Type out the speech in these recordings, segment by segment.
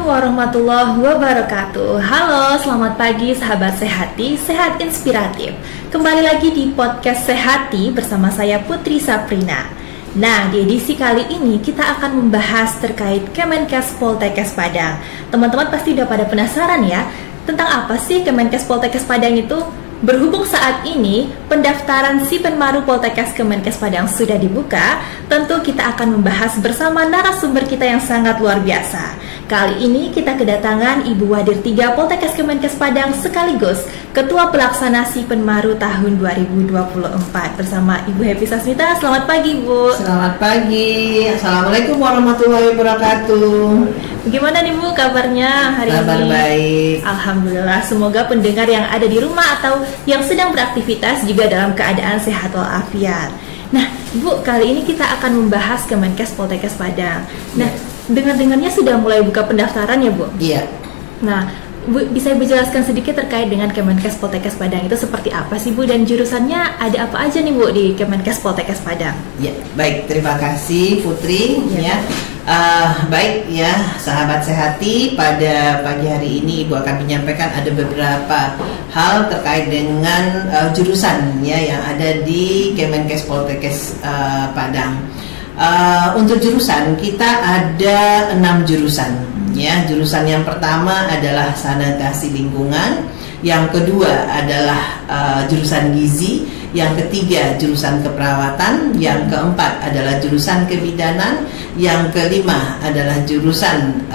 warahmatullahi wabarakatuh. Halo, selamat pagi sahabat Sehati, sehat inspiratif. Kembali lagi di podcast Sehati bersama saya Putri Saprina. Nah, di edisi kali ini kita akan membahas terkait Kemenkes Poltekkes Padang. Teman-teman pasti udah pada penasaran ya, tentang apa sih Kemenkes Poltekkes Padang itu? Berhubung saat ini pendaftaran Si Penmaru Poltekkes Kemenkes Padang sudah dibuka, tentu kita akan membahas bersama narasumber kita yang sangat luar biasa. Kali ini kita kedatangan Ibu Wadir 3 Poltekkes Kemenkes Padang sekaligus Ketua Pelaksana Si Penmaru tahun 2024 bersama Ibu Happy Sasmita. Selamat pagi, Bu. Selamat pagi. Assalamualaikum warahmatullahi wabarakatuh. Bagaimana nih, Bu, kabarnya hari Kabar ini? baik. Alhamdulillah, semoga pendengar yang ada di rumah atau yang sedang beraktivitas juga dalam keadaan sehat walafiat. Nah, Bu, kali ini kita akan membahas Kemenkes Poltekkes Padang. Nah, dengar-dengarnya sudah mulai buka pendaftaran ya, Bu? Iya. Nah, Bu, bisa Ibu jelaskan sedikit terkait dengan Kemenkes Poltekkes Padang itu seperti apa sih, Bu? Dan jurusannya ada apa aja nih, Bu, di Kemenkes Poltekkes Padang? Ya, baik. Terima kasih, Putri. Ya. Baik ya, sahabat Sehati. Pada pagi hari ini Ibu akan menyampaikan ada beberapa hal terkait dengan jurusan ya yang ada di Kemenkes Poltekkes Padang. Untuk jurusan kita ada 6 jurusan. Ya, jurusan yang pertama adalah sanitasi lingkungan, yang kedua adalah jurusan gizi, yang ketiga jurusan keperawatan, yang keempat adalah jurusan kebidanan, yang kelima adalah jurusan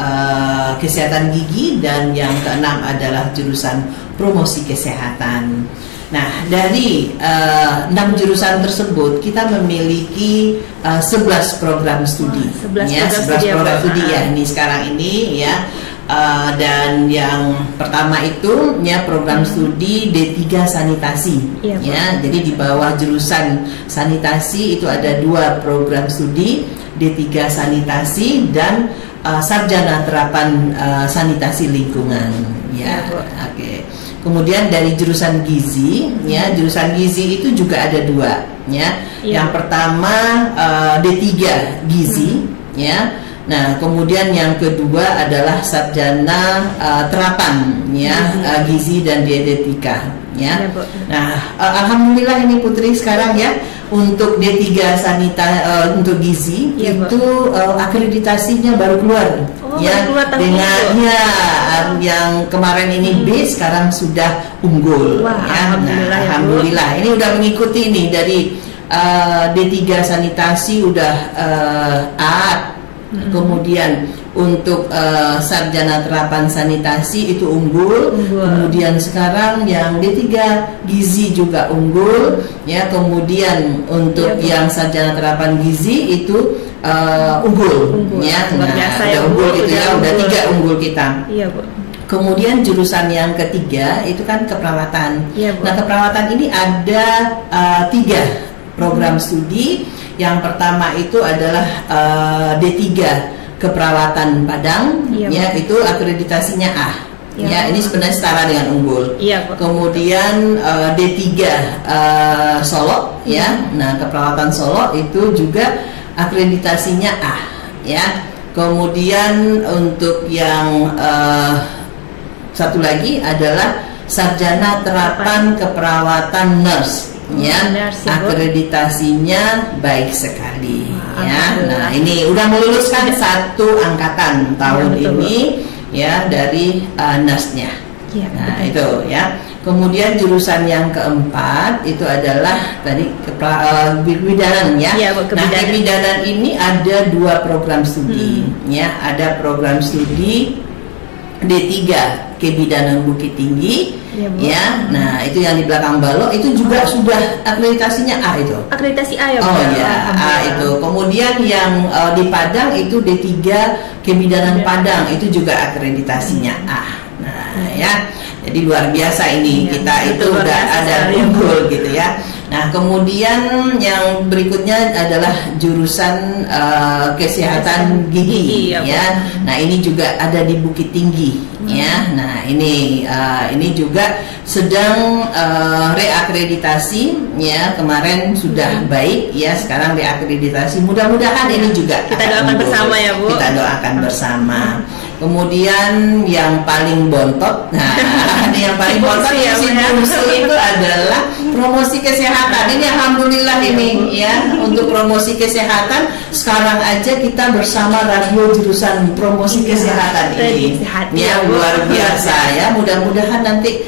kesehatan gigi, dan yang keenam adalah jurusan promosi kesehatan. Nah, dari 6 jurusan tersebut kita memiliki 11 program studi. 11 program studi ya ini sekarang ini ya. Dan yang pertama itu ya program studi D3 sanitasi ya. Jadi di bawah jurusan sanitasi itu ada 2 program studi, D3 sanitasi dan sarjana terapan sanitasi lingkungan ya. Oke. Kemudian dari jurusan gizi, ya jurusan gizi itu juga ada 2, ya. Yang pertama D3 gizi, ya. Nah, kemudian yang kedua adalah sarjana terapan, ya gizi dan dietetika, ya. Nah, alhamdulillah ini Putri sekarang ya untuk D3 untuk gizi itu akreditasinya baru keluar. Ya, dengan yang kemarin ini B sekarang sudah unggul. Wah, ya. Alhamdulillah ini udah mengikuti nih dari D3 sanitasi udah A. Kemudian untuk sarjana terapan sanitasi itu unggul. Kemudian sekarang yang D3 gizi juga unggul ya. Kemudian untuk yang sarjana terapan gizi itu unggul ya. Udah unggul gitu ya, udah 3 unggul kita. Iya, Bu. Kemudian jurusan yang ketiga itu kan keperawatan. Iya, Bu. Nah, keperawatan ini ada 3 program studi. Yang pertama itu adalah D3 keperawatan Padang, ya itu akreditasinya A. Ya, ini sebenarnya setara dengan unggul. Kemudian D3 Solo, ya. Nah, keperawatan Solo itu juga akreditasinya A, ya. Kemudian untuk yang satu lagi adalah sarjana terapan keperawatan nurse. Ya, akreditasinya baik sekali ya. Nah, ini udah meluluskan 1 angkatan tahun ini ya dari nurse-nya. Nah, itu ya. Kemudian jurusan yang keempat itu adalah tadi kebidanan ya. Nah, kebidanan ini ada 2 program studi ya. Ada program studi D3 Kebidanan Bukit Tinggi ya. Nah, itu yang di belakang balok itu juga sudah akreditasinya A itu. Akreditasi A ya, Bu? Oh ya, A itu. Kemudian yang di Padang itu D3 Kebidanan Padang itu juga akreditasinya A. Nah, ya. Jadi luar biasa ini kita itu udah ada unggul gitu ya. Nah, kemudian yang berikutnya adalah jurusan kesehatan gigi ya. Nah, ini juga ada di Bukit Tinggi ya. Nah ini juga sedang reakreditasi ya, kemarin sudah baik ya, sekarang reakreditasi, mudah-mudahan ini juga kita doakan bersama ya Bu. Kita doakan bersama. Kemudian yang paling bontot, nah ini yang paling bontot ya, itu adalah promosi kesehatan. Ini alhamdulillah ini ya, untuk promosi kesehatan sekarang aja kita bersama radio jurusan promosi kesehatan ini ya, luar biasa ya. Mudah-mudahan nanti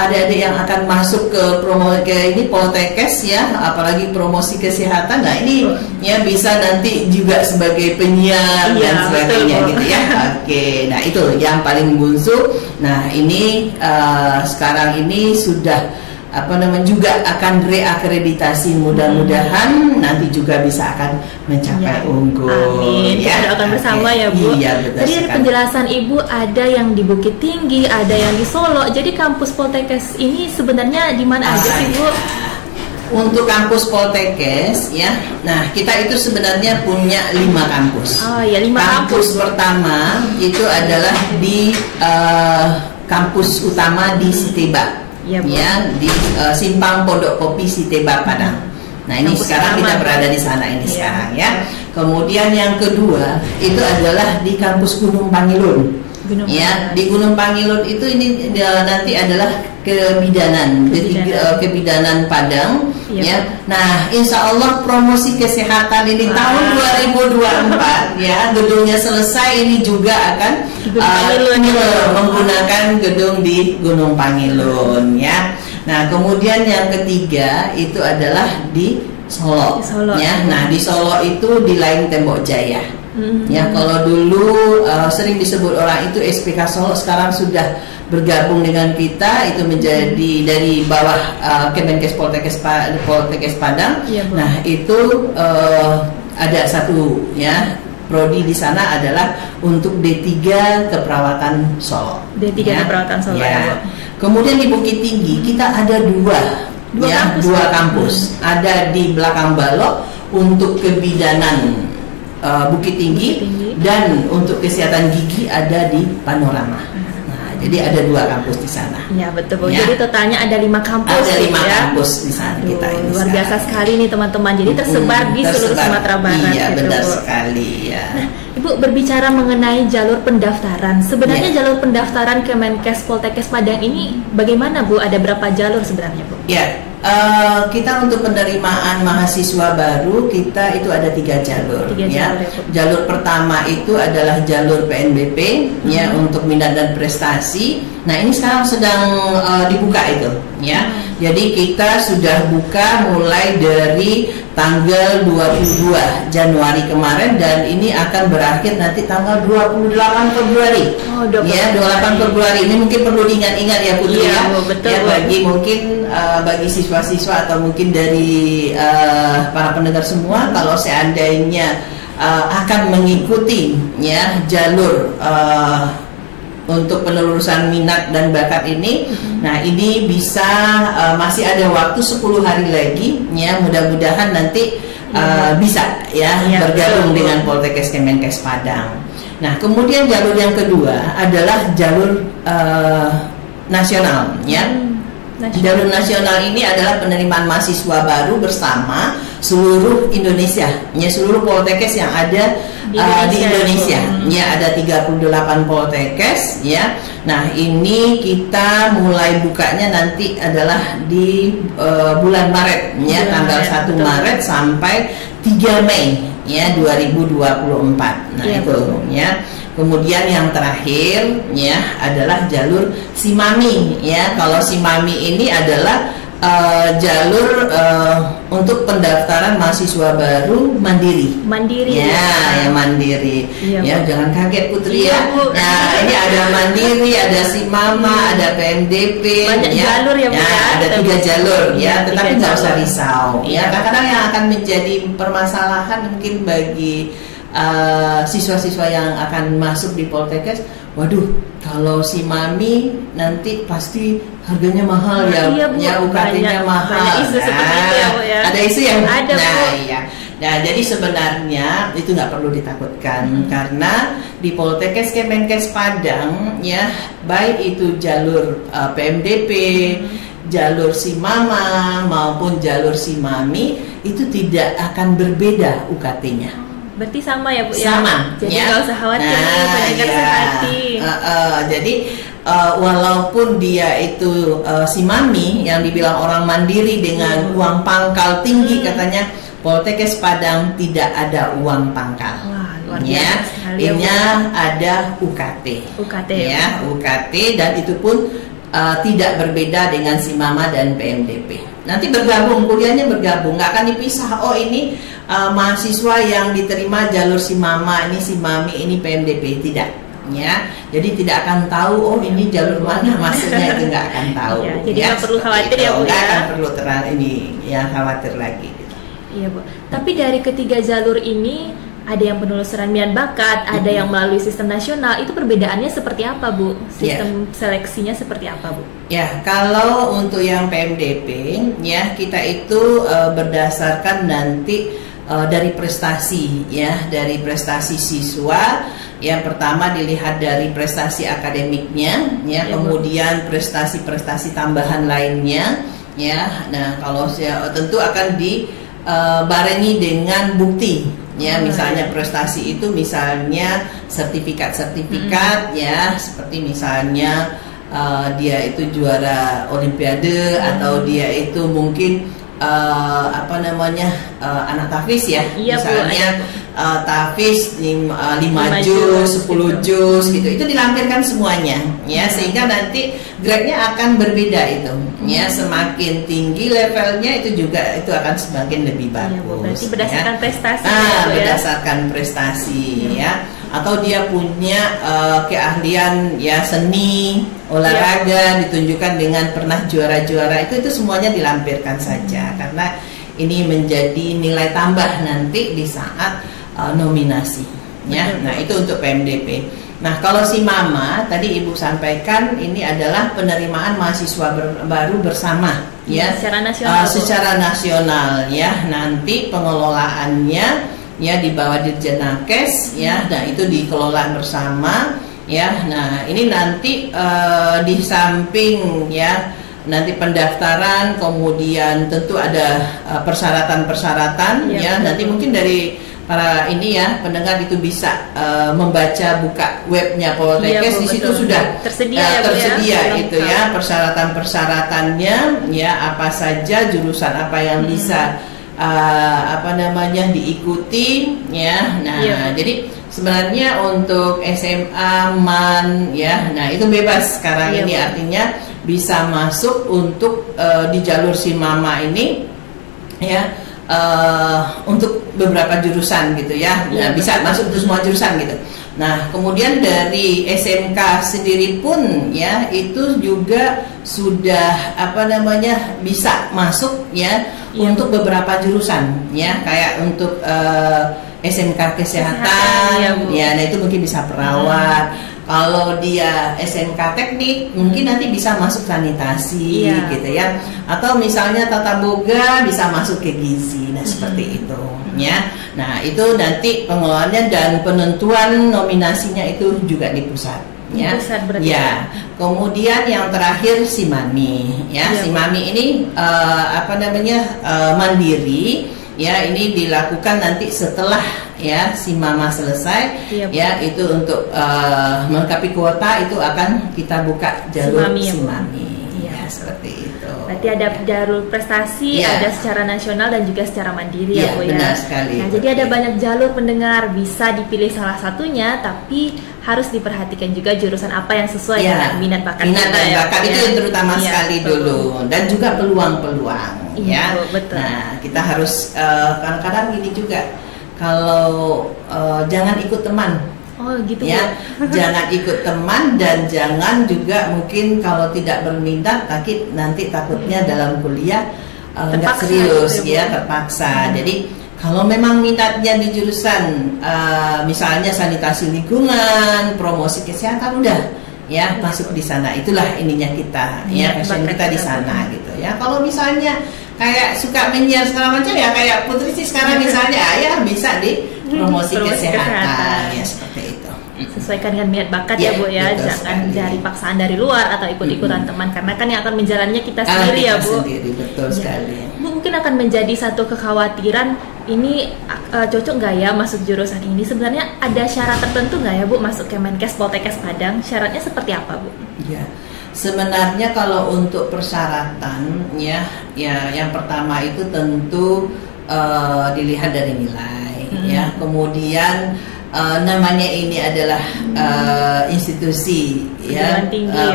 adik-adik yang akan masuk ke ini Poltekkes ya, apalagi promosi kesehatan, nah ini ya bisa nanti juga sebagai penyiar dan sebagainya gitu ya. Oke, nah itu yang paling bungsu. Nah ini sekarang ini sudah juga akan reakreditasi, mudah-mudahan nanti juga bisa akan mencapai unggul. Amin. Kita doakan bersama ya Bu. Iya, betul. Tadi dari penjelasan Ibu ada yang di Bukit Tinggi, ada yang di Solo. Jadi kampus Poltekkes ini sebenarnya di mana aja sih Bu? Untuk kampus Poltekkes ya, nah kita itu sebenarnya punya 5 kampus. Oh ya, 5 kampus. Pertama itu adalah di kampus utama di Siteba. Ya, di Simpang Pondok Kopi Siteba Padang. Nah ini kampus sekarang kita berada di sana ini sekarang ya. Kemudian yang kedua itu adalah di kampus Gunung Pangilun. Ya, di Gunung Pangilun itu ini nanti adalah kebidanan Padang ya. Nah, insya Allah promosi kesehatan ini tahun 2024 ya, gedungnya selesai, ini juga akan menggunakan gedung di Gunung Pangilun ya. Nah, kemudian yang ketiga itu adalah di Solo ya. Nah, di Solo itu di Lain Tembok Jaya. Ya, kalau dulu sering disebut orang itu SPK Solo, sekarang sudah bergabung dengan kita, itu menjadi dari bawah Kemenkes Poltekkes Padang. Nah, itu ada satu ya prodi di sana adalah untuk D3 Keperawatan Solo. D3 Keperawatan Solo ya. Kemudian di Bukit Tinggi kita ada dua kampus. Ada di Belakang Balok untuk kebidanan Bukit Tinggi, dan untuk kesehatan gigi ada di Panorama. Nah, jadi ada 2 kampus di sana. Ya betul. Ya. Jadi totalnya ada 5 kampus. Ada 5 kampus di sana. Kita ini luar biasa sekali nih teman-teman. Jadi tersebar di seluruh Sumatera Barat. Iya benar sekali ya. Nah, Ibu berbicara mengenai jalur pendaftaran. Sebenarnya jalur pendaftaran Kemenkes Poltekkes Padang ini bagaimana Bu? Ada berapa jalur sebenarnya Bu? Ya. Kita untuk penerimaan mahasiswa baru kita itu ada 3 jalur. Jalur pertama itu adalah jalur PNBP ya, untuk minat dan prestasi. Nah ini sekarang sedang dibuka itu ya. Jadi kita sudah buka mulai dari tanggal 22 Januari kemarin, dan ini akan berakhir nanti tanggal 28 Februari. Ya, 28 Februari ini mungkin perlu diingat-ingat ya Putri ya. Betul, ya bagi mungkin bagi siswa-siswa atau mungkin dari para pendengar semua, kalau seandainya akan mengikuti ya jalur untuk penelurusan minat dan bakat ini, nah ini bisa masih ada waktu 10 hari lagi ya, mudah-mudahan nanti bisa ya bergabung dengan Poltekkes Kemenkes Padang. Nah kemudian jalur yang kedua adalah jalur nasional ya. Jalur nasional ini adalah penerimaan mahasiswa baru bersama seluruh Indonesia, ya seluruh Poltekkes yang ada di Indonesia. Ya ada 38 Poltekkes ya. Nah ini kita mulai bukanya nanti adalah di bulan Maret ya, tanggal 1 Maret sampai 3 Mei ya 2024. Nah itu ya. Kemudian yang terakhir ya adalah jalur Simami ya. Kalau Simami ini adalah jalur untuk pendaftaran mahasiswa baru mandiri. Ya, yang mandiri. Ya, jangan kaget Putri ya. Nah, ini ada mandiri, ada Simama, ada PNDP. Banyak jalur ya, Bu. Ya, ada 3 jalur ya, tetapi nggak usah risau. Ya, kadang-kadang yang akan menjadi permasalahan mungkin bagi siswa-siswa yang akan masuk di Poltekkes, waduh, kalau si Mami nanti pasti harganya mahal ya, iya, Bu, ya UKT-nya mahal. Banyak isu seperti itu ya, Bu ya. Ada isu yang ada, nah Bu. iya. Nah, jadi sebenarnya itu nggak perlu ditakutkan karena di Poltekkes Kemenkes Padang ya, baik itu jalur PMDP, jalur SIMAMA maupun jalur SIMAMI itu tidak akan berbeda UKT-nya. Berarti sama ya Bu ya? Sama. Jadi ya. nggak usah khawatir nih pendengar Sehati. Jadi walaupun dia itu SIMAMI yang dibilang orang mandiri dengan uang pangkal tinggi katanya, Poltekkes Padang tidak ada uang pangkal. Wah, luar ya, biasa. ini ada UKT. UKT Ya, UKT, dan itu pun tidak berbeda dengan SIMAMA dan PMDP. Nanti bergabung, kuliahnya bergabung, nggak akan dipisah. Oh ini mahasiswa yang diterima jalur SIMAMA, ini SIMAMI, ini PMDP, tidak. Ya, jadi tidak akan tahu oh ini jalur mana masuknya, itu nggak akan tahu. Ya, jadi nggak perlu khawatir ya Bu ya. Nggak akan perlu khawatir lagi. Iya Bu. Tapi dari ketiga jalur ini ada yang penelusuran minat bakat, ada yang melalui sistem nasional. Itu perbedaannya seperti apa Bu? Sistem seleksinya seperti apa Bu? Ya, kalau untuk yang PMDP ya kita itu berdasarkan nanti dari prestasi ya, dari prestasi siswa. Yang pertama dilihat dari prestasi akademiknya ya, kemudian prestasi-prestasi tambahan lainnya ya. Nah, kalau tentu akan dibarengi dengan bukti ya, misalnya prestasi itu misalnya sertifikat ya, seperti misalnya dia itu juara olimpiade atau dia itu mungkin anak tafis ya, misalnya tafis 5 juz, 10 juz gitu, itu dilampirkan semuanya ya, sehingga nanti grade-nya akan berbeda itu ya, semakin tinggi levelnya itu juga itu akan semakin lebih bagus. Berarti berdasarkan prestasi. Berdasarkan prestasi ya. Atau dia punya keahlian ya, seni, olahraga ditunjukkan dengan pernah juara-juara, itu semuanya dilampirkan saja karena ini menjadi nilai tambah nanti di saat nominasi ya. Nah, itu untuk PMDP. Nah, kalau SIMAMA tadi Ibu sampaikan ini adalah penerimaan mahasiswa baru bersama ya, secara nasional ya. Nanti pengelolaannya ya di bawah Dirjen Nakes ya, nah itu dikelola bersama ya. Nah, ini nanti di samping ya nanti pendaftaran, kemudian tentu ada persyaratan-persyaratan ya. Nanti mungkin dari para ini ya pendengar itu bisa membaca, buka webnya Poltekkes, di situ sudah tersedia itu ya persyaratan-persyaratannya ya, apa saja jurusan apa yang bisa diikuti ya. Nah, jadi sebenarnya untuk SMA, MAN ya, nah itu bebas sekarang ini, artinya bisa masuk untuk di jalur SIMAMA ini ya, untuk beberapa jurusan gitu ya. Nah, bisa masuk untuk semua jurusan gitu. Nah, kemudian dari SMK sendiri pun ya itu juga sudah bisa masuk ya, untuk beberapa jurusan ya, kayak untuk SMK kesehatan ya, nah itu mungkin bisa perawat. Kalau dia SMK teknik mungkin nanti bisa masuk sanitasi gitu ya, atau misalnya tata boga bisa masuk ke gizi. Nah, seperti itu ya. Nah, itu nanti pengelolaannya dan penentuan nominasinya itu juga di pusat ya. Ya. Kemudian yang terakhir SIMAMI ya. SIMAMI ini mandiri ya, ini dilakukan nanti setelah ya SIMAMA selesai ya, itu untuk melengkapi kuota itu akan kita buka jalur SIMAMI ya, seperti itu. Berarti ada jalur prestasi, ada secara nasional dan juga secara mandiri ya Bu ya. Benar sekali. Nah, jadi ada banyak jalur pendengar, bisa dipilih salah satunya, tapi harus diperhatikan juga jurusan apa yang sesuai dengan minat bakat. Minat dan bakat itu yang terutama sekali dulu, dan juga peluang-peluang ya. Betul. Nah, kita harus kadang-kadang gini juga, kalau jangan ikut teman. Oh gitu ya. Jangan ikut teman, dan jangan juga mungkin kalau tidak berminat nanti takutnya dalam kuliah nggak serius ya, terpaksa. Jadi kalau memang minatnya di jurusan misalnya sanitasi lingkungan, promosi kesehatan, udah ya masuk di sana, itulah ininya kita ya, passion kita di sana gitu ya. Kalau misalnya kayak suka menyiar segala macam ya, kayak Putri sih sekarang misalnya ya bisa di promosi kesehatan ya seperti itu. Sesuaikan dengan minat bakat ya Bu ya, jangan dari paksaan dari luar atau ikut-ikutan teman, karena kan yang akan menjalannya kita sendiri ya Bu. Sendiri, betul sekali. Mungkin akan menjadi satu kekhawatiran, ini cocok nggak ya masuk jurusan ini? Sebenarnya ada syarat tertentu nggak ya Bu masuk Kemenkes Poltekkes Padang? Syaratnya seperti apa Bu? Ya, sebenarnya kalau untuk persyaratan ya yang pertama itu tentu dilihat dari nilai ya, kemudian namanya ini adalah institusi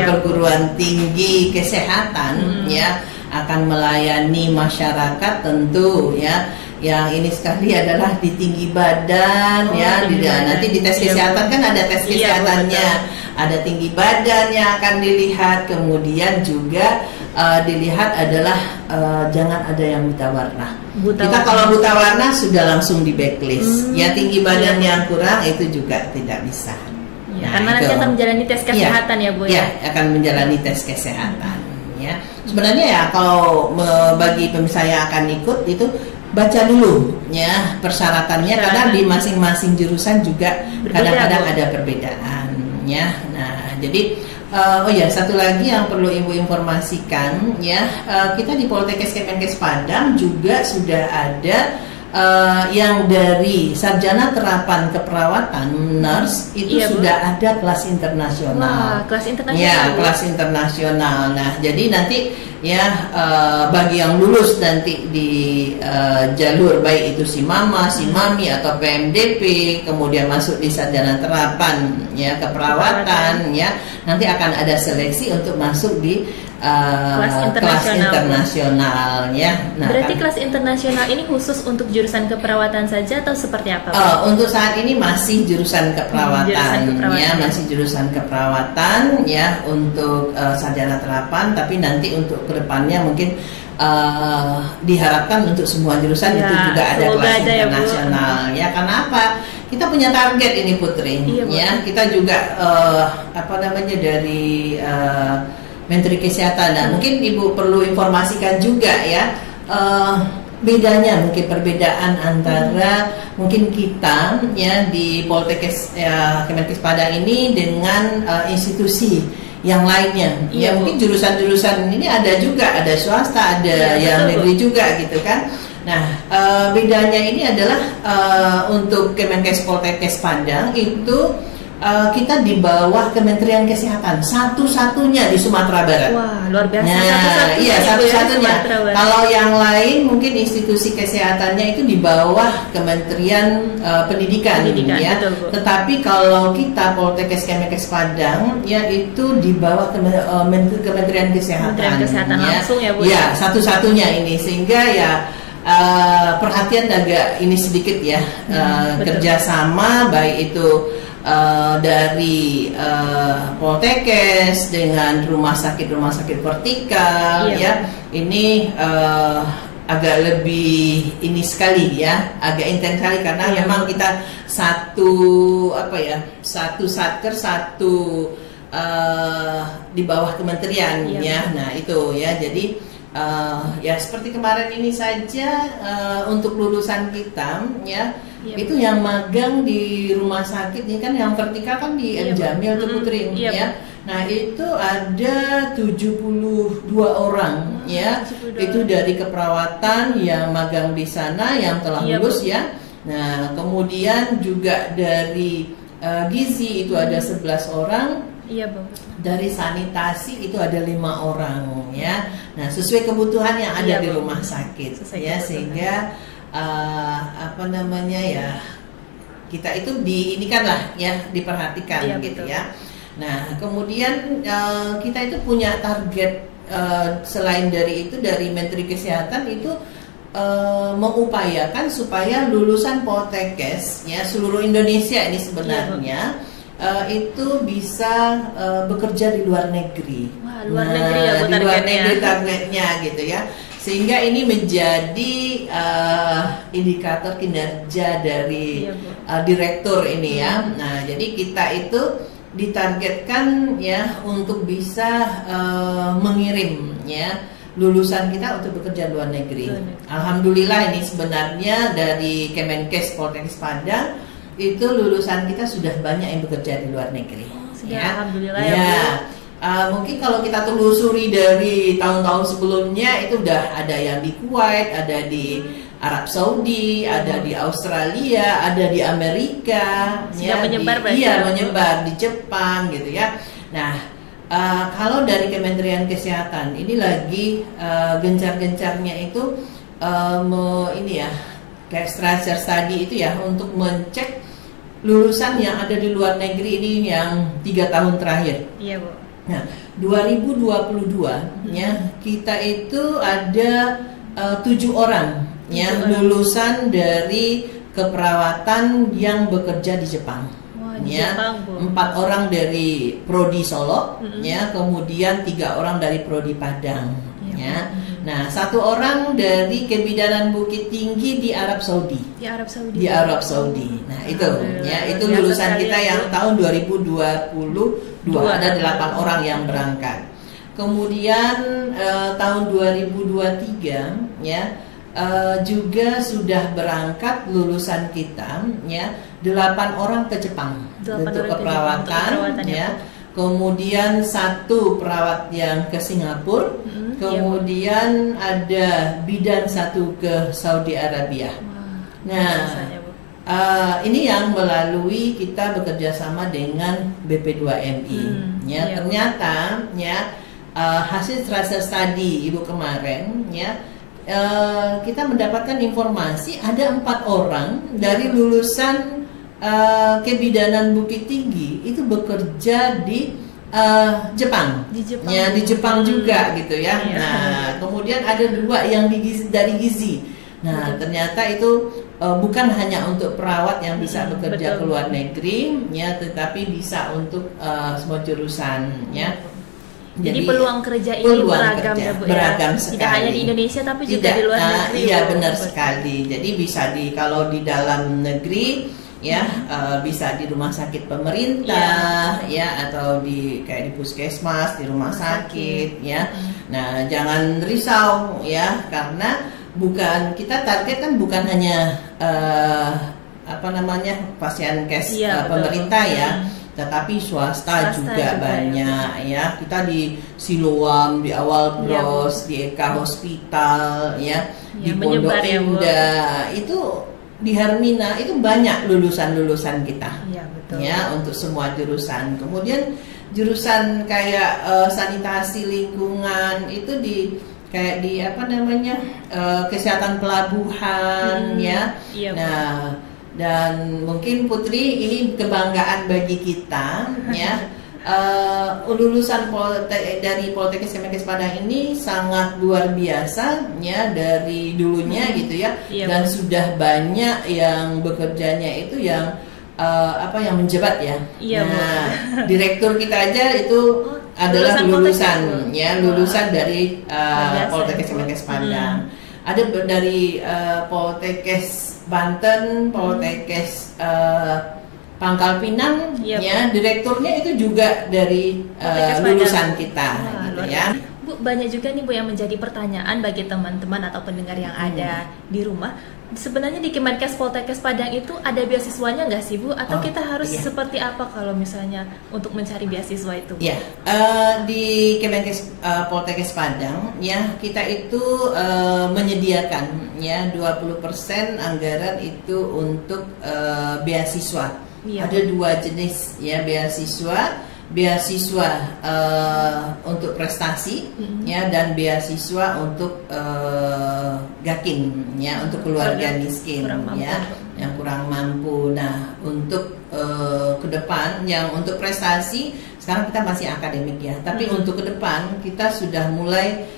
perguruan tinggi kesehatan ya, akan melayani masyarakat tentu ya. Yang ini sekali adalah di tinggi badan nanti di tes kesehatan kan ada tes kesehatannya, ada tinggi badan yang akan dilihat, kemudian juga dilihat adalah jangan ada yang buta warna. Kita kalau buta warna sudah langsung di backlist. Ya tinggi badan yang kurang itu juga tidak bisa. Karena nanti akan menjalani tes kesehatan ya Bu ya. Akan menjalani tes kesehatan ya. Sebenarnya ya kalau bagi pemirsa yang akan ikut itu baca dulu ya persyaratannya, karena di masing-masing jurusan juga kadang-kadang ada perbedaan ya. Nah, jadi satu lagi yang perlu Ibu informasikan ya, kita di Poltekkes Kemenkes Padang juga sudah ada yang dari sarjana terapan keperawatan nurse itu sudah ada kelas internasional. Wah, kelas internasional. Ya, kelas internasional. Nah, jadi nanti ya bagi yang lulus nanti di jalur baik itu SIMAMA, SIMAMI atau PMDP, kemudian masuk di sarjana terapan ya keperawatan ya, nanti akan ada seleksi untuk masuk di kelas internasional ya. Nah, berarti kelas internasional ini khusus untuk jurusan keperawatan saja atau seperti apa? Untuk saat ini masih jurusan keperawatan, ya, masih jurusan keperawatan ya untuk sarjana terapan, tapi nanti untuk kedepannya mungkin diharapkan untuk semua jurusan itu juga ada kelas internasional ya. Karena apa? Kita punya target ini Putri, ya. Kita juga dari Menteri Kesehatan. Nah, mungkin Ibu perlu informasikan juga ya bedanya, mungkin perbedaan antara mungkin kita ya di Poltekkes Kemenkes Padang ini dengan institusi yang lainnya. Ya mungkin jurusan-jurusan ini ada juga, ada swasta, ada yang negeri juga gitu kan. Nah, bedanya ini adalah untuk Kemenkes Poltekkes Padang itu kita di bawah Kementerian Kesehatan, satu-satunya di Sumatera Barat. Wah, luar biasa. Nah, satu-satunya. Kalau yang lain mungkin institusi kesehatannya itu di bawah Kementerian Pendidikan ya. Betul, tetapi kalau kita Poltekkes Kemenkes Padang ya itu di bawah Kementerian Kesehatan. Kementerian Kesehatan ya. Langsung ya, Bu. Ya, satu-satunya ini, sehingga ya perhatian agak ini sedikit ya, kerjasama baik itu dari Poltekkes dengan rumah sakit vertikal ya, ini agak lebih ini sekali ya, agak intens sekali karena memang kita satu satker di bawah kementerian ya. Nah itu ya, jadi ya seperti kemarin ini saja untuk lulusan kita ya. Itu yang magang di rumah sakit ini kan yang vertikal kan di M Jamil tuh Putri ya. Nah, itu ada 72 orang ya. Itu dari keperawatan yang magang di sana yang telah lulus ya. Nah, kemudian juga dari gizi itu ada 11 orang. Iya, Bang. Dari sanitasi itu ada 5 orang ya. Nah, sesuai kebutuhan yang ada di rumah sakit ya, sehingga kita itu diperhatikan gitu ya. Nah, kemudian kita itu punya target selain dari itu, dari Menteri Kesehatan itu mengupayakan supaya lulusan Poltekkes ya seluruh Indonesia ini sebenarnya itu bisa bekerja di luar negeri. Wah, luar negeri ya, Bu, di luar negeri targetnya gitu ya. Sehingga ini menjadi indikator kinerja dari direktur ini ya. Nah, jadi kita itu ditargetkan ya untuk bisa mengirim ya lulusan kita untuk bekerja luar negeri. Alhamdulillah ini sebenarnya dari Kemenkes Poltekkes Padang itu lulusan kita sudah banyak yang bekerja di luar negeri. Alhamdulillah ya. Mungkin kalau kita telusuri dari tahun-tahun sebelumnya itu udah ada yang di Kuwait, ada di Arab Saudi, ada di Australia, ada di Amerika, menyebar menyebar di Jepang gitu ya. Nah, kalau dari Kementerian Kesehatan ini lagi gencar-gencarnya itu kayak structure study itu ya untuk mencek lulusan yang ada di luar negeri ini yang 3 tahun terakhir. Iya, Bu. Nah, 2022 ya kita itu ada 7 orang yang lulusan dari keperawatan yang bekerja di Jepang. Ya, 4 orang dari Prodi Solo, ya, kemudian 3 orang dari Prodi Padang, ya. Nah, 1 orang dari Kebidanan Bukit Tinggi di Arab Saudi. Di Arab Saudi. Nah, itu, ya, itu lulusan kita yang tahun 2022 ada 8 orang yang berangkat. Kemudian tahun 2023, ya. Juga sudah berangkat lulusan kita ya 8 orang ke Jepang untuk keperawatan ya. Kemudian 1 perawat yang ke Singapura, kemudian ada bidan 1 ke Saudi Arabia. Nah, ini yang melalui kita bekerja sama dengan BP2MI. Ternyata ya hasil structure study Ibu kemarin ya. Kita mendapatkan informasi ada 4 orang dari lulusan Kebidanan Bukit Tinggi itu bekerja di Jepang. Ya, di Jepang juga gitu ya. Nah, kemudian ada 2 yang dari gizi. Nah, ternyata itu bukan hanya untuk perawat yang bisa bekerja ke luar negeri, ya, tetapi bisa untuk semua jurusan, ya. Jadi peluang kerja ini beragam ya, Bu, beragam sekali. Tidak hanya di Indonesia tapi juga di luar negeri. Iya, benar sekali. Jadi bisa kalau di dalam negeri ya bisa di rumah sakit pemerintah ya atau kayak di puskesmas, di rumah sakit ya. Nah, jangan risau ya karena kita target kan bukan hanya pasien kes pemerintah ya. Tetapi swasta juga banyak ya. Kita di Siloam, di Awal Bros, di Eka Hospital ya, di Pondok Indah, itu di Hermina itu banyak lulusan-lulusan kita. Ya, untuk semua jurusan. Kemudian jurusan kayak sanitasi lingkungan itu kayak di kesehatan pelabuhan ya. Nah, dan mungkin Putri ini kebanggaan bagi kita ya. Lulusan dari Poltekkes Kemenkes Padang ini sangat luar biasa ya dari dulunya gitu ya. Dan sudah banyak yang bekerjanya itu yang yang menjabat ya. Nah, direktur kita aja itu adalah lulusan dari Poltekkes Kemenkes Padang. Ada dari Poltekkes Banten, Poltekkes Pangkal Pinang, ya direkturnya itu juga dari lulusan kita, gitu ya. Bu, banyak juga nih Bu yang menjadi pertanyaan bagi teman-teman atau pendengar yang ada di rumah. Sebenarnya di Kemenkes Poltekkes Padang itu ada beasiswanya nggak sih Bu? Atau kita harus seperti apa kalau misalnya untuk mencari beasiswa itu? Ya, di Kemenkes Poltekkes Padang ya kita itu menyediakan ya 20% anggaran itu untuk beasiswa. Ada 2 jenis ya beasiswa untuk prestasi ya dan beasiswa untuk gakin ya untuk keluarga miskin yang kurang mampu. Nah, untuk ke depan yang untuk prestasi sekarang kita masih akademik ya, tapi untuk ke depan kita sudah mulai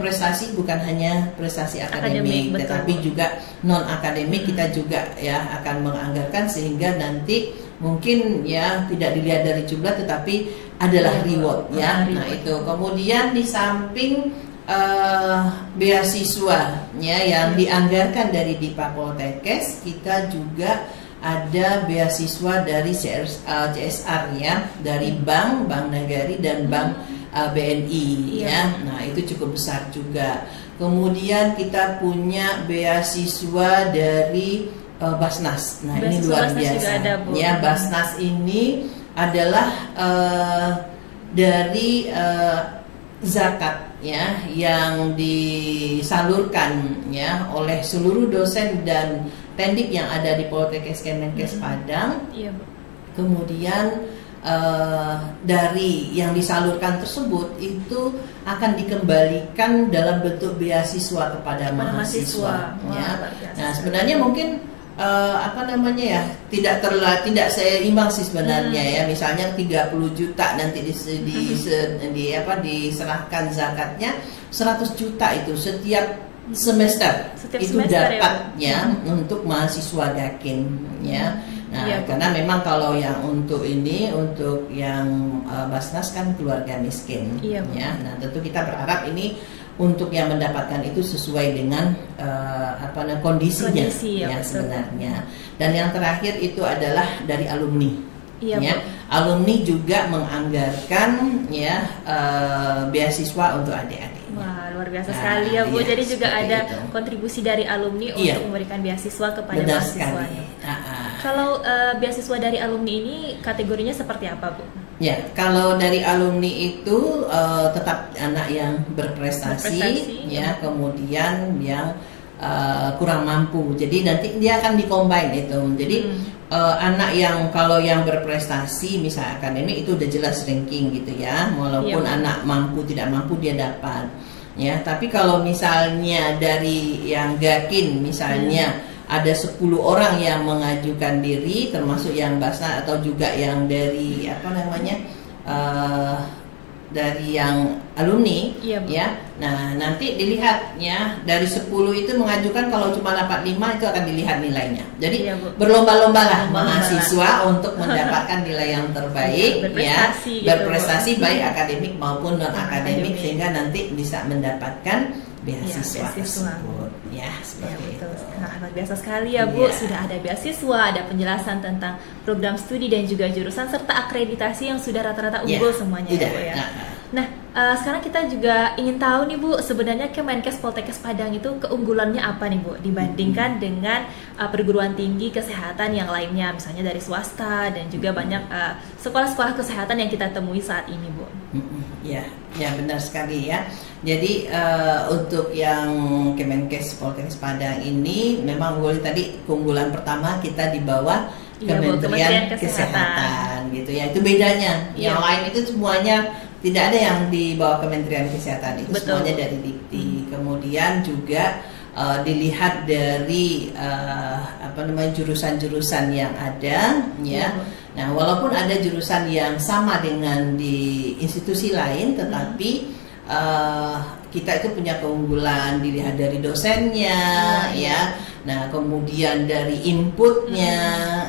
prestasi bukan hanya prestasi akademik tetapi juga non akademik. Kita juga ya akan menganggarkan sehingga nanti mungkin ya tidak dilihat dari jumlah tetapi adalah reward ya. Nah, itu kemudian di samping beasiswa ya yang dianggarkan dari Dipa Poltekkes, kita juga ada beasiswa dari CSR ya, dari Bank Nagari dan Bank BNI ya. Nah, itu cukup besar juga. Kemudian kita punya beasiswa dari Basnas. Nah, ini luar biasa. Ya, Basnas ini adalah dari zakat ya yang disalurkan ya oleh seluruh dosen dan pendik yang ada di Poltekkes Kemenkes Padang. Kemudian dari yang disalurkan tersebut itu akan dikembalikan dalam bentuk beasiswa kepada mahasiswa. Ya. Nah, sebenarnya mungkin tidak seimbang sih sebenarnya ya. Misalnya 30 juta nanti diserahkan zakatnya, 100 juta itu setiap semester itu dapat ya untuk mahasiswa Dakin ya. Nah, karena memang kalau yang untuk yang Basnas kan keluarga miskin ya. Nah, tentu kita berharap ini untuk yang mendapatkan itu sesuai dengan kondisinya ya sebenarnya. Dan yang terakhir itu adalah dari alumni. Ya. Alumni juga menganggarkan ya beasiswa untuk adik-adik. Wah, luar biasa sekali ya Bu. Jadi juga ada kontribusi dari alumni untuk memberikan beasiswa kepada mahasiswanya. Kalau beasiswa dari alumni ini kategorinya seperti apa Bu? Ya, kalau dari alumni itu tetap anak yang berprestasi ya, kemudian yang kurang mampu. Jadi nanti dia akan dikombin itu. Jadi anak yang kalau yang berprestasi misal akademik itu udah jelas ranking gitu ya. Walaupun anak mampu tidak mampu dia dapat. Ya, tapi kalau misalnya dari yang Gakin misalnya ada 10 orang yang mengajukan diri termasuk yang Basnas atau juga yang dari dari yang alumni ya. Nah, nanti dilihat ya dari 10 itu mengajukan, kalau cuma dapat 5 itu akan dilihat nilainya. Jadi berlomba-lombalah mahasiswa untuk mendapatkan nilai yang terbaik berprestasi baik akademik maupun non akademik sehingga nanti bisa mendapatkan beasiswa tersebut ya seperti itu. Nah, luar biasa sekali ya Bu, sudah ada beasiswa, ada penjelasan tentang program studi dan juga jurusan serta akreditasi yang sudah rata-rata unggul semuanya ya Bu ya. Nah, sekarang kita juga ingin tahu nih Bu, sebenarnya Kemenkes Poltekkes Padang itu keunggulannya apa nih Bu dibandingkan dengan perguruan tinggi kesehatan yang lainnya, misalnya dari swasta dan juga banyak sekolah-sekolah kesehatan yang kita temui saat ini Bu. Ya benar sekali ya. Jadi untuk yang Kemenkes Poltekkes Padang ini memang tadi keunggulan pertama kita di bawah Kementerian Kesehatan gitu ya. Itu bedanya. Yang lain itu semuanya tidak ada yang di bawah Kementerian Kesehatan, itu semuanya dari Dikti. Kemudian juga dilihat dari jurusan-jurusan yang ada ya. Nah, walaupun ada jurusan yang sama dengan di institusi lain, tetapi kita itu punya keunggulan dilihat dari dosennya ya. Nah, kemudian dari inputnya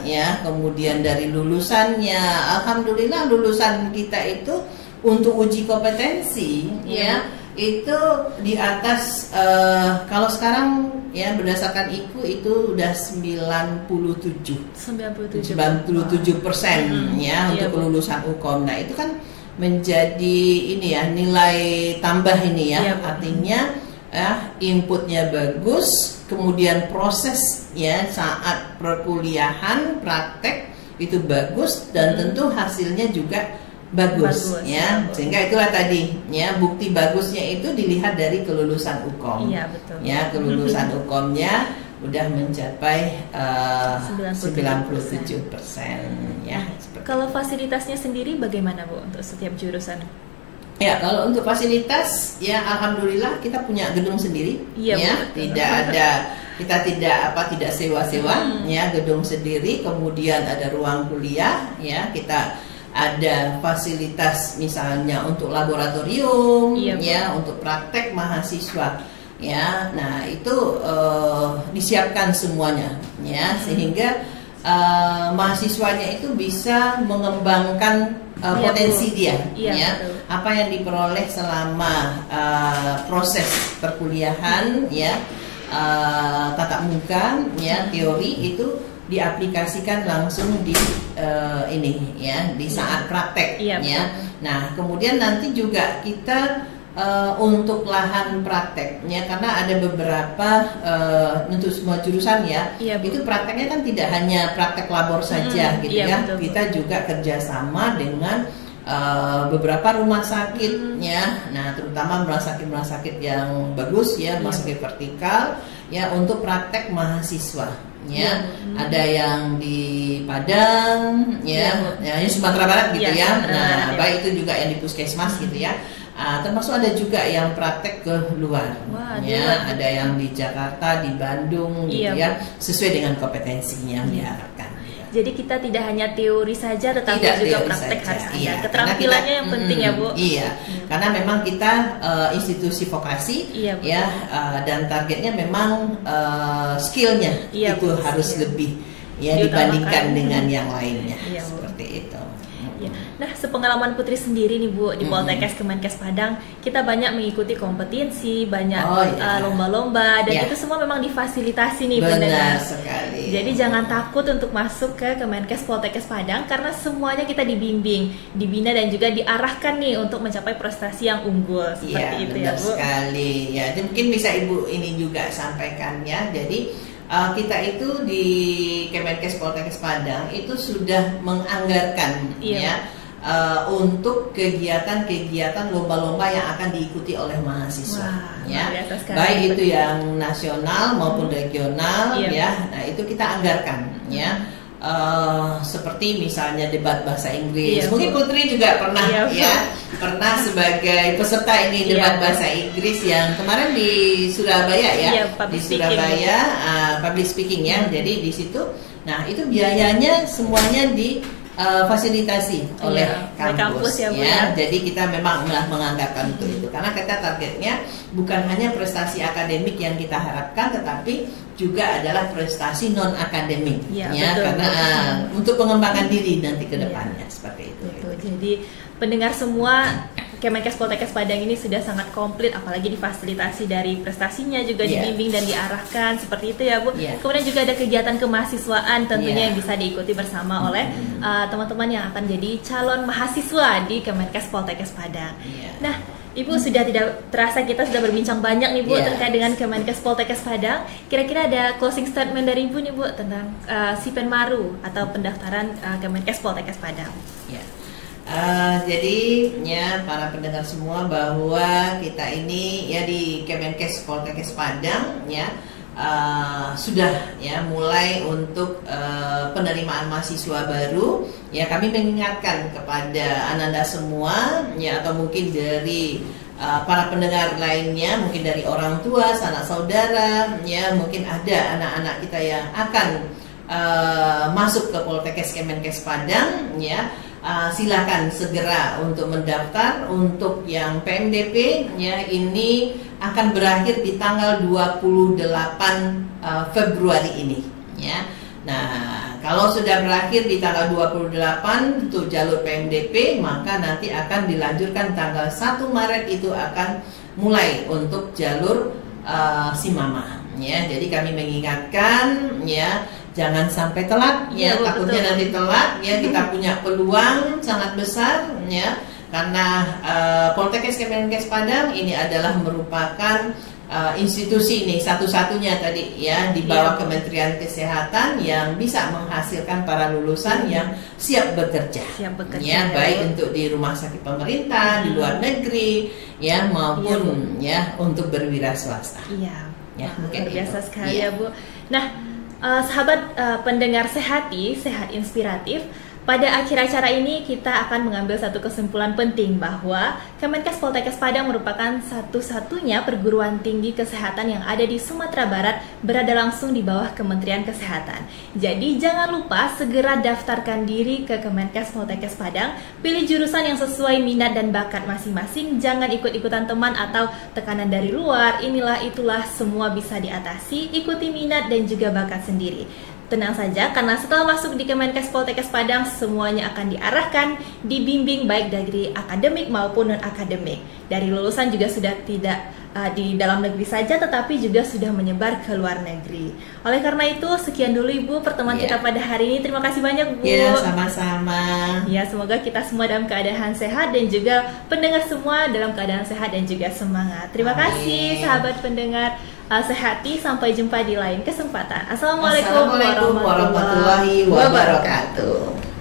ya, kemudian dari lulusannya. Alhamdulillah lulusan kita itu untuk uji kompetensi ya itu di atas kalau sekarang ya berdasarkan IKU itu udah 97% ya untuk kelulusan UKOM. Nah, itu kan menjadi ini ya nilai tambah ini ya, artinya inputnya bagus, kemudian proses ya saat perkuliahan praktek itu bagus dan tentu hasilnya juga bagus ya. Sehingga itulah tadi ya bukti bagusnya itu dilihat dari kelulusan UKOM. Ya, kelulusan UKOM-nya udah mencapai 97% ya. Kalau fasilitasnya sendiri bagaimana Bu untuk setiap jurusan? Ya, kalau untuk fasilitas ya alhamdulillah kita punya gedung sendiri ya. Kita tidak sewa-sewa ya, gedung sendiri, kemudian ada ruang kuliah ya, kita ada fasilitas misalnya untuk laboratorium ya, untuk praktek mahasiswa ya. Nah, itu disiapkan semuanya ya, sehingga mahasiswanya itu bisa mengembangkan potensi dia ya. Apa yang diperoleh selama proses perkuliahan ya, tatap muka ya, teori itu diaplikasikan langsung di ini ya, di saat praktek ya. Nah, kemudian nanti juga kita untuk lahan prakteknya, karena ada beberapa untuk semua jurusan ya, itu prakteknya kan tidak hanya praktek labor saja gitu ya. Betul. Kita juga kerjasama dengan beberapa rumah sakit ya, nah terutama rumah sakit yang bagus ya, rumah sakit vertikal ya, untuk praktek mahasiswa ya. Ada yang di Padang ya, ini Sumatera Barat gitu ya. Nah, baik itu juga yang di puskesmas gitu ya. Termasuk ada juga yang praktek ke luar ya, ada yang di Jakarta, di Bandung gitu ya, sesuai dengan kompetensinya yang diharapkan. Jadi kita tidak hanya teori saja, tetapi juga praktek harus ada. Keterampilannya yang penting ya Bu. Iya, karena memang kita institusi vokasi ya, dan targetnya memang skillnya itu harus lebih ya dibandingkan dengan yang lainnya seperti itu. Nah, sepengalaman Putri sendiri nih Bu, di Poltekkes Kemenkes Padang, kita banyak mengikuti kompetisi, banyak lomba-lomba, dan itu semua memang difasilitasi nih Benar sekali. Jadi jangan takut untuk masuk ke Kemenkes Poltekkes Padang, karena semuanya kita dibimbing, dibina, dan juga diarahkan nih untuk mencapai prestasi yang unggul seperti itu ya Bu. Benar sekali. Ya, mungkin bisa Ibu ini juga sampaikan ya. Jadi kita itu di Kemenkes Poltekkes Padang itu sudah menganggarkan untuk kegiatan-kegiatan lomba-lomba yang akan diikuti oleh mahasiswa. Baik itu yang nasional maupun regional ya. Nah, itu kita anggarkan ya. Seperti misalnya debat bahasa Inggris. Mungkin Putri juga pernah pernah sebagai peserta ini debat bahasa Inggris yang kemarin di Surabaya ya, di Surabaya public speaking ya. Jadi di situ, nah itu biayanya semuanya difasilitasi oleh kampus ya. Jadi kita memang menganggapkan itu karena kita targetnya bukan hanya prestasi akademik yang kita harapkan, tetapi juga adalah prestasi non akademik karena untuk pengembangan diri nanti ke depannya seperti itu. Jadi pendengar semua, Kemenkes Poltekkes Padang ini sudah sangat komplit, apalagi difasilitasi dari prestasinya, juga dibimbing dan diarahkan seperti itu ya Bu. Kemudian juga ada kegiatan kemahasiswaan tentunya yang bisa diikuti bersama oleh teman-teman yang akan jadi calon mahasiswa di Kemenkes Poltekkes Padang. Nah, Ibu, sudah tidak terasa kita sudah berbincang banyak nih Bu terkait dengan Kemenkes Poltekkes Padang. Kira-kira ada closing statement dari Ibu nih Bu tentang Sipenmaru atau pendaftaran Kemenkes Poltekkes Padang. Jadi ya para pendengar semua, bahwa kita ini ya di Kemenkes Poltekkes Padang ya sudah ya mulai untuk penerimaan mahasiswa baru ya. Kami mengingatkan kepada Ananda semua ya, atau mungkin dari para pendengar lainnya, mungkin dari orang tua, sanak saudara ya, mungkin ada anak-anak kita yang akan masuk ke Poltekkes Kemenkes Padang ya. Silakan segera untuk mendaftar. Untuk yang PMDP ya, ini akan berakhir di tanggal 28 Februari ini ya. Nah, kalau sudah berakhir di tanggal 28 untuk jalur PMDP, maka nanti akan dilanjutkan tanggal 1 Maret itu akan mulai untuk jalur Simama ya. Jadi kami mengingatkan ya, jangan sampai telat ya, takutnya nanti telat ya. Kita punya peluang sangat besar ya, karena Poltekkes Kemenkes Padang ini adalah merupakan institusi ini satu-satunya tadi ya di bawah Kementerian Kesehatan yang bisa menghasilkan para lulusan yang siap bekerja ya, baik untuk di rumah sakit pemerintah, di luar negeri ya, maupun ya untuk berwira swasta. Ya, mungkin biasa sekali ya Bu. Nah, sahabat pendengar Sehati, Sehat Inspiratif, pada akhir acara ini kita akan mengambil satu kesimpulan penting bahwa Kemenkes Poltekkes Padang merupakan satu-satunya perguruan tinggi kesehatan yang ada di Sumatera Barat, berada langsung di bawah Kementerian Kesehatan. Jadi jangan lupa segera daftarkan diri ke Kemenkes Poltekkes Padang, pilih jurusan yang sesuai minat dan bakat masing-masing, jangan ikut-ikutan teman atau tekanan dari luar, inilah itulah, semua bisa diatasi, ikuti minat dan juga bakat sendiri. Tenang saja, karena setelah masuk di Kemenkes Poltekkes Padang, semuanya akan diarahkan, dibimbing baik dari akademik maupun non-akademik. Dari lulusan juga sudah tidak di dalam negeri saja, tetapi juga sudah menyebar ke luar negeri. Oleh karena itu, sekian dulu Ibu pertemuan kita pada hari ini. Terima kasih banyak Bu. Ya, sama-sama. Ya, semoga kita semua dalam keadaan sehat dan juga pendengar semua dalam keadaan sehat dan juga semangat. Terima kasih sahabat pendengar Sehati. Sampai jumpa di lain kesempatan. Assalamualaikum warahmatullahi wabarakatuh.